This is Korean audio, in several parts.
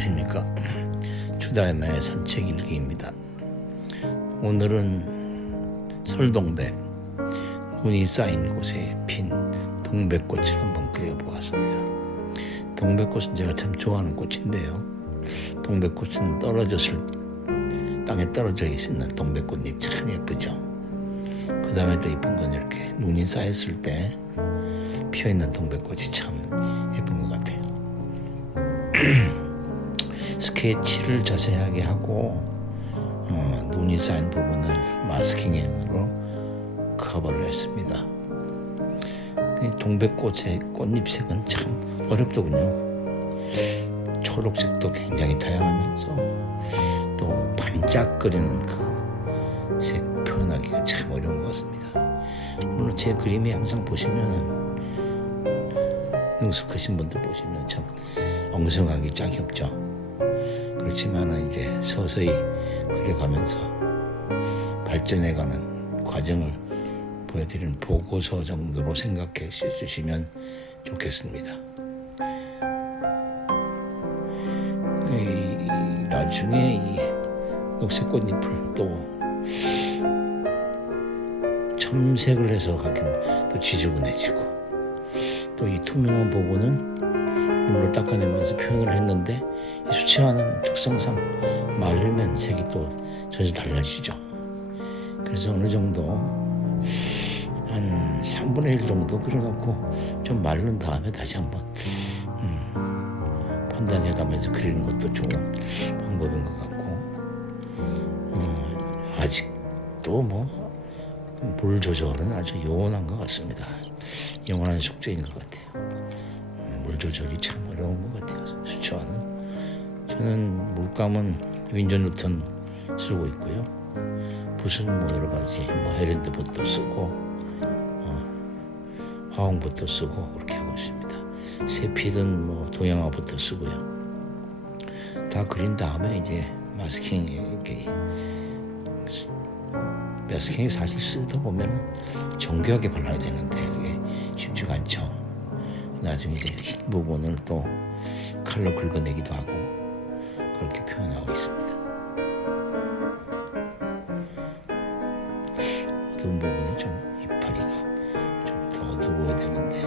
안녕하십니까? 추다야마의 산책 일기입니다. 오늘은 설동백 눈이 쌓인 곳에 핀 동백꽃을 한번 그려보았습니다. 동백꽃은 제가 참 좋아하는 꽃인데요. 동백꽃은 떨어졌을 땅에 떨어져 있는 동백꽃잎 참 예쁘죠? 그 다음에 또 예쁜 건 이렇게 눈이 쌓였을 때 피어있는 동백꽃이 참 예쁜 것 같아요 스케치를 자세하게 하고 어, 눈이 쌓인 부분을 마스킹형으로 커버를 했습니다. 이 동백꽃의 꽃잎색은 참 어렵더군요. 초록색도 굉장히 다양하면서 또 반짝거리는 그 색 표현하기가 참 어려운 것 같습니다. 물론 제 그림이 항상 보시면은 능숙하신 분들 보시면 참 엉성하기 짝이 없죠. 그렇지만 이제 서서히 그려가면서 발전해가는 과정을 보여드리는 보고서 정도로 생각해 주시면 좋겠습니다. 나중에 이 녹색 꽃잎을 또 첨색을 해서 가끔 또 지저분해지고 또 이 투명한 부분은 물로 닦아내면서 표현을 했는데 이 수채화는 특성상 마르면 색이 또 전혀 달라지죠. 그래서 어느 정도 한 3분의 1 정도 그려놓고 좀 마른 다음에 다시 한번 음, 판단해가면서 그리는 것도 좋은 방법인 것 같고 어, 아직도 뭐 물 조절은 아주 요원한 것 같습니다. 영원한 숙제인 것 같아요. 물 조절이 참 어려운 것 같아요. 수초화는 저는 물감은 윈전 루턴 쓰고 있고요. 붓은 뭐 여러 가지 뭐 헤랜드부터 쓰고 어, 화홍부터 쓰고 그렇게 하고 있습니다. 세필은 뭐 동양화부터 쓰고요. 다 그린 다음에 이제 마스킹 이렇게 마스킹이 사실 쓰다 보면 정교하게 발라야 되는데 그게 쉽지가 않죠. 나중에 이제 흰 부분을 또 칼로 긁어내기도 하고 그렇게 표현하고 있습니다. 어두운 부분에 좀 이파리가 좀 더 어두워야 되는데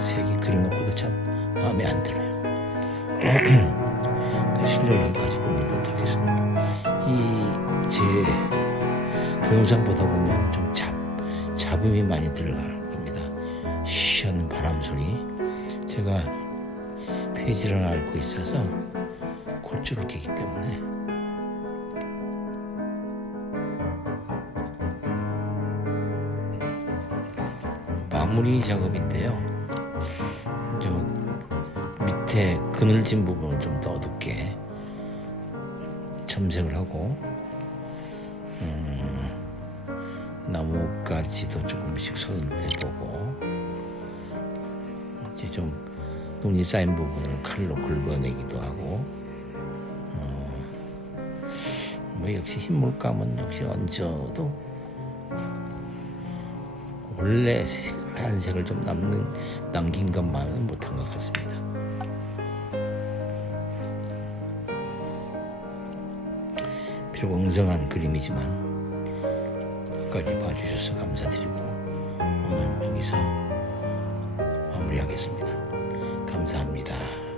색이 그려놓고도 참 마음에 안 들어요. 그 실력 여기까지 보니까 어떻겠습니까? 이제 동영상 보다 보면 좀 잡, 잡음이 많이 들어갈 겁 시원 바람 소리. 제가 페이지를 앓고 있어서 골조를 끼기 때문에 마무리 작업인데요. 저 밑에 그늘진 부분을 좀 더 어둡게 첨색을 하고 음, 나뭇가지도 조금씩 손을 대보고 이제 좀 눈이 쌓인 부분을 칼로 긁어내기도 하고 어, 뭐 역시 흰물감은 역시 얹어도 원래 하얀색을 좀 남는 남긴 것만은 못한 것 같습니다. 비록 엉성한 그림이지만 끝까지 봐주셔서 감사드리고 오늘 여기서 마무리하겠습니다. 감사합니다.